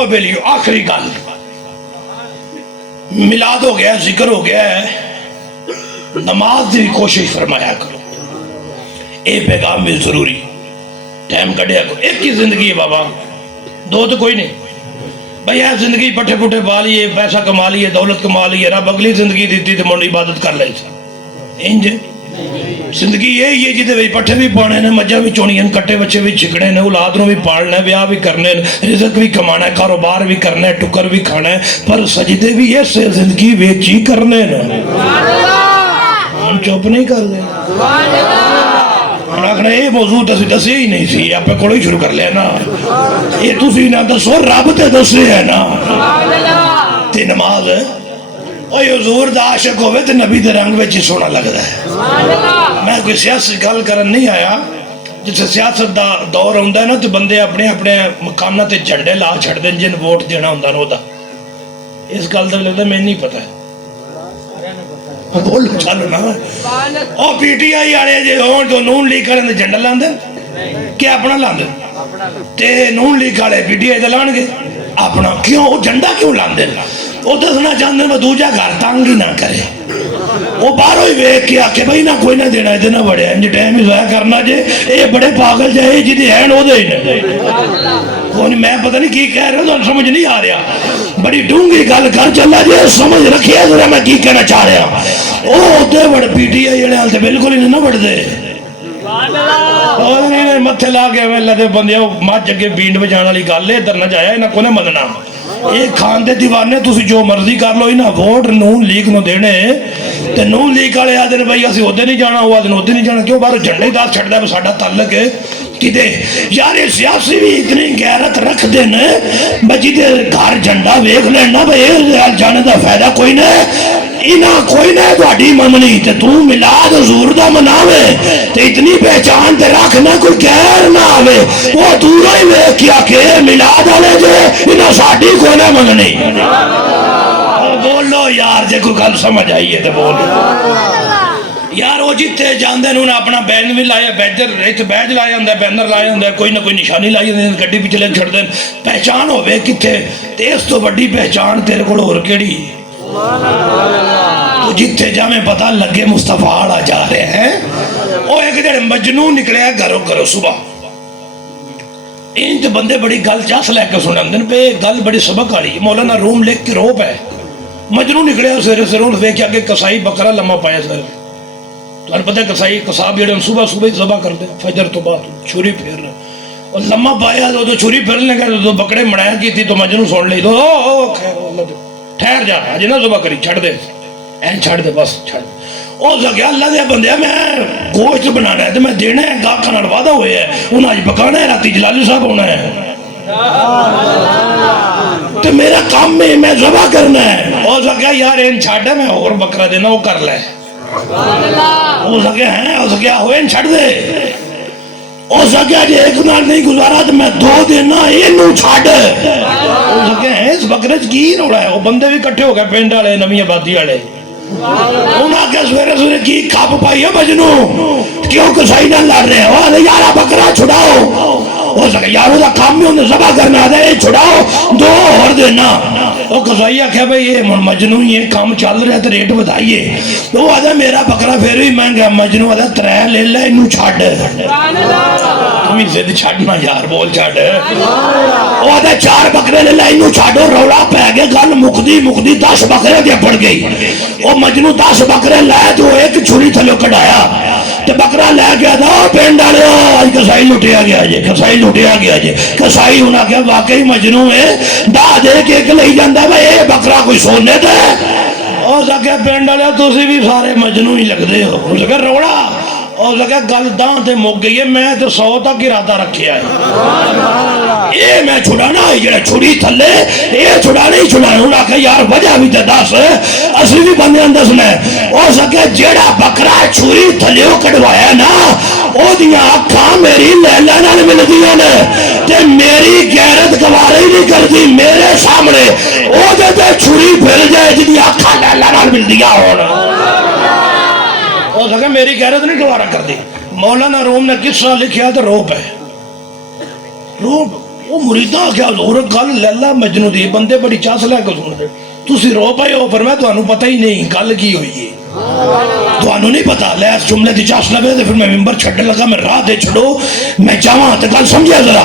لو بیلی آخری گل میلاد ہو گیا ذکر ہو گیا ہے نماز دی کوشش فرمایا کرو اے پیغام بھی ضروری ٹائم کڈیا کرو ایک ہی زندگی ہے بابا دو تو کوئی نہیں بھئی یہ زندگی پٹھے پٹھے پا لیے پیسہ کما لیے دولت کما لیے رب اگلی زندگی دیتی تو منڈی عبادت کر لئی انج زندگی یہی ہے جدے پٹھے بھی پانے نے مجھا بھی چونی کٹے بچے بھی چھکنے نے اولاد نو بھی پالنا ہے بیاہ بھی کرنے رزق بھی کمانا ہے کاروبار بھی کرنا ہے ٹکر بھی کھانا ہے پر سجدے بھی ایسے زندگی ویچی کرنے نے ہم چپ نہیں کر گئے آخنا یہ موضوع تسی دسے ہی نہیں سی آپ کو ہی شروع کر لیا نا یہ تسی نہ دسو رب تے دسے ہے نا تے نماز اوہ حضور دا عاشق ہوئے تے نبی دے رنگ وچ سونا لگدا ہے میں کوئی سیاسی گل کرن نہیں آیا جسے سیاست دا دور ہوندا ہے نا تے بندے اپنے اپنے مقامات تے جھنڈے لا چھڑ دیں جن ووٹ دینا ہوندا نو دا اس گل دا لگدا میں نہیں پتہ بولو چلو نا او پی ٹی آئی والے جے ہون تو نون لیگ کرن دے جھنڈا لاندے کہ اپنا لاندے تے نون لیگ والے P T I the lawn گے اپنا کیوں وہ جھنڈا کیوں لاندے وہ دسنا چاہتے ہیں وہ دوجہ گھر تنگ ہی نہ کرے وہ باہروں ہی ویک کے آکے بھائی نہ کوئی نہ دینا ہے نہ بڑے انج ٹائم ہی ضائع کرنا جے یہ بڑے پاگل جائے جدی ہیں وہ دے نہیں میں پتہ نہیں کی کہہ رہا ہوں سمجھ نہیں آ رہا بڑی ڈونگی گل کر چلا جے سمجھ رکھیے ذرا میں کی کہنا چاہ رہا وہ ہوتے بڑے پی ٹی آئی جڑے حال سے بالکل ہی نہ بڑھ دے متھے لا کے میں لدے بندے مجھ اگے بینڈ بجانا والی گل ہے ادھر نہ جایا انہاں کو نہ مدنا یہ کھان دے دیوانے تسی جو مرضی کر لو انہاں ووٹ نون لیگ نو دینے تے نون لیگ والے آدھے نے بھائی اسی ادھر نہیں جانا وہ آدھے ادھر نہیں جانا کیوں باہر جھنڈے دار چھڑ دے ساڈا تعلق ہے کدے یار یہ سیاسی بھی اتنی غیرت رکھ دین بجی دے گھر جھنڈا ویکھ لینا بھائی جانے دا فائدہ کوئی نہیں انہاں کوئی نہ تہاڈی مننی تے تو میلاد حضور دا مناوے تے اتنی پہچان تے رکھنا کوئی غیر نہ آوے وہ دوروں ہی ویکھ کے کہ میلاد والے جے انہاں ساڈی کوئی نہ مننی بولو یار جے کوئی گل سمجھ آئی ہے تے بولو یار وہ جتنے جاندے انہوں نے اپنا بین بھی لایا بیج لایا ہوں بینر لایا ہوں کوئی نہ کوئی نشانی لائی ہوں گڈی پچھلے چھڑ دیں پہچان ہوئے کتنے تے اس تو بڑی پہچان تیرے کو اور کیڑی تو جتنے جامیں پتہ لگے مصطفیٰ آڑا جا رہے ہیں وہ ایک جڑے مجنون نکلے ہیں گھروں صبح ان بندے بڑی گل چاس لے کے سنے ہوں پہ گل بڑی سبق آڑی مولانا روم لکھ کے روپ ہے مجنون نکلے ہیں سیرے سرون سے کیا کہ کسائی بکرہ لمحہ پایا سر تو ہر پتہ کسائی کساب جڑے ہم صبح صبح ذبح کر دیں فجر تو بعد چھری پھیر رہے اور لمحہ پایا تو چھری پھیرنے گئے تو بکڑے مڑایا کی تھی تو مجنون سوڑ لی تو ٹھہر جا آج نہ ذبح کری چھڑ دے این چھڑ دے بس چھڑ دے او سکیا اللہ دے بندے میں گوشت بنانا ہے تو میں دینا ہے گاہ کھانا وعدہ ہوئے ہے انہیں آج پکانا ہے راتی جلالی صاحب ہونا ہے تو میرا کام میں ذبح کرنا ہے او سکیا یار این چھڑ دے میں اور بکرہ دینا وہ کر لے او سکیا ہیں او سکیا ہوئے ان چھڑ دے او سکیا جی ایک نال نہیں گزارا تو میں دو دینا اینو چھڑ او سکیا ہیں اس بکرج کی روڑا ہے وہ بندے بھی کٹھے ہو گئے پینڈ والے نمی آبادی والے انہاں کے سویرے سویرے کی کھاپ پائی ہے مجنوں کیوں کسائی نہ لڑ رہے ہو آدھے یارہ بکرہ چھڑاؤ ہو سکے یارو دا کام بھی انہیں ذبح کرنا آدھے چھڑاؤ دو اور دینا وہ کسائی آکھیا بھئی یہ مجنوں یہ کام چل رہا ہے تو ریٹ بتائیے وہ آدھے میرا بکرہ پھر بھی مہنگا مجنوں آدھے ترے لے لے انہوں چھاڑ تمہیں زد چھاڑنا یار بول چھاڑ وہ آدھے 4 بکرے لے لے انہوں چھاڑو روڑا پہ گئے گل مقدی 10 بکرے دیا پڑ گئی وہ مجنوں 10 بکرے لے جو ایک چھری تھلو کڑایا تو بکرہ لے گیا تھا پینڈ آلے آج کسائی لٹیا گیا جے کسائی لٹیا گیا جے کسائی ہونا کہ واقعی مجنوں ہے دا دے کے ایک لئی جاندہ ہے اے بکرہ کوئی سونے دے اور سکے پینڈ آلے تُسی بھی سارے مجنوں ہی لگ دے ہو سکے روڑا اور لگا گل دان تے مک گئی ہے میں تو 100 تک ارادہ رکھیا ہے یہ میں چھڑانا ہے جڑا چھڑی تھلے یہ چھڑانا ہی چھڑانا انہاں کہ یار وجہ بھی تے دس اسی بھی بندے اندس نے ہو سکے جڑا بکرا چھری تھلیو کٹوایا نا او دیاں اکھاں میری لیلا نال ملدیاں نے تے میری غیرت گوارا ہی نہیں کرتی میرے سامنے او دے تے چھری پھر جائے جدی اکھاں لیلا نال ملدیاں ہون ہو سکے میری غیرت نہیں گوارا کر دی مولانا روم نے کس طرح لکھیا تو روپ ہے روپ وہ مریداں کیا حضور گل لیلا مجنوں دی بندے بڑی چاس لے کے سن رہے تسی رو پائے ہو پر میں تانوں پتہ ہی نہیں گل کی ہوئی ہے تانوں نہیں پتا لے اس جملے دی چاس لگے تے پھر میں ممبر چھڈن لگا میں راہ دے چھڑو میں جاواں تے گل سمجھیا ذرا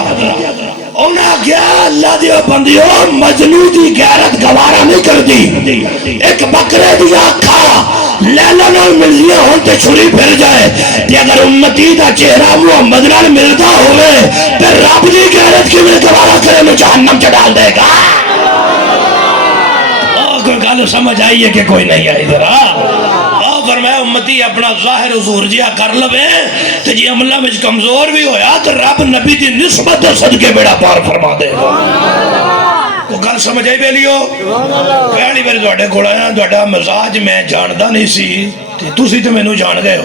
انہاں کیا اللہ دی بندیو مجنوں دی غیرت گوارا نہیں کردی ایک بکرے دی آکھا لیلا نال ملدیاں ہون تے چھری پھر جائے تے اگر امتی دا چہرہ محمد نال ملدا ہوئے تے رب دی غیرت کیویں گوارا کرے میں جہنم چ ڈال دے گا کوئی گل سمجھ آئی ہے کہ کوئی نہیں آئی ذرا فرمایا امتی اپنا ظاہر حضور جیا کر لوے تے جی عملہ میں کمزور بھی ہویا تو رب نبی دی نسبت دے صدقے بیڑا پار فرما دے کو گل سمجھ آئی بیلیو پہلی بار تواڈے کول آیا تواڈا مزاج میں جاندا نہیں سی تے تسی تے مینوں جان گئے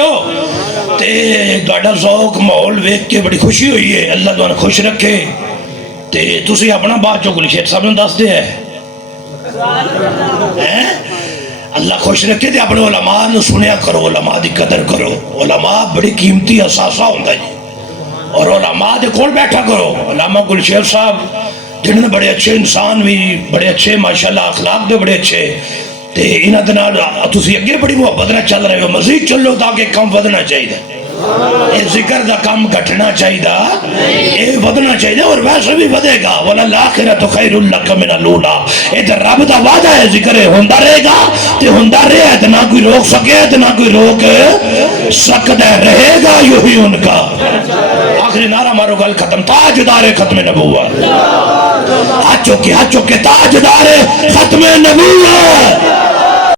ہو تے تواڈا ذوق ماحول ویکھ کے بڑی خوشی ہوئی ہے اللہ تانوں خوش رکھے تے تسی اپنا بات چو گلشیر صاحب نے دس دے ہے اللہ خوش رکھے تے اپنے علماء نے سنیا کرو علماء دی قدر کرو علماء بڑی قیمتی اثاثہ ہوندہ جی اور علماء دے کول بیٹھا کرو علامہ گلشیر صاحب جنہوں نے بڑے اچھے انسان بھی بڑے اچھے ماشاءاللہ اخلاق دے بڑے اچھے تے انہاں دے نال تسی اگے بڑی محبت نہ چل رہے ہو مزید چلو تاکہ کم ودنا چاہیے یہ ذکر دا کم گھٹنا چاہیے یہ ودنا چاہیے اور ویسے بھی ودے گا وَلَلْآخِرَةُ خَيْرٌ لَكَ مِنَ الْأُولَىٰ یہ رب دا وعدہ ہے ذکر ہوندا رہے گا تے ہوندا رہے تے نہ کوئی روک سکے تے نہ کوئی روک سکتا رہے گا یوں ہی ان کا آخری نعرہ مارو گل ختم تاجدار ختم نبوت ہاتھ چوکے تاجدار ختم نبوت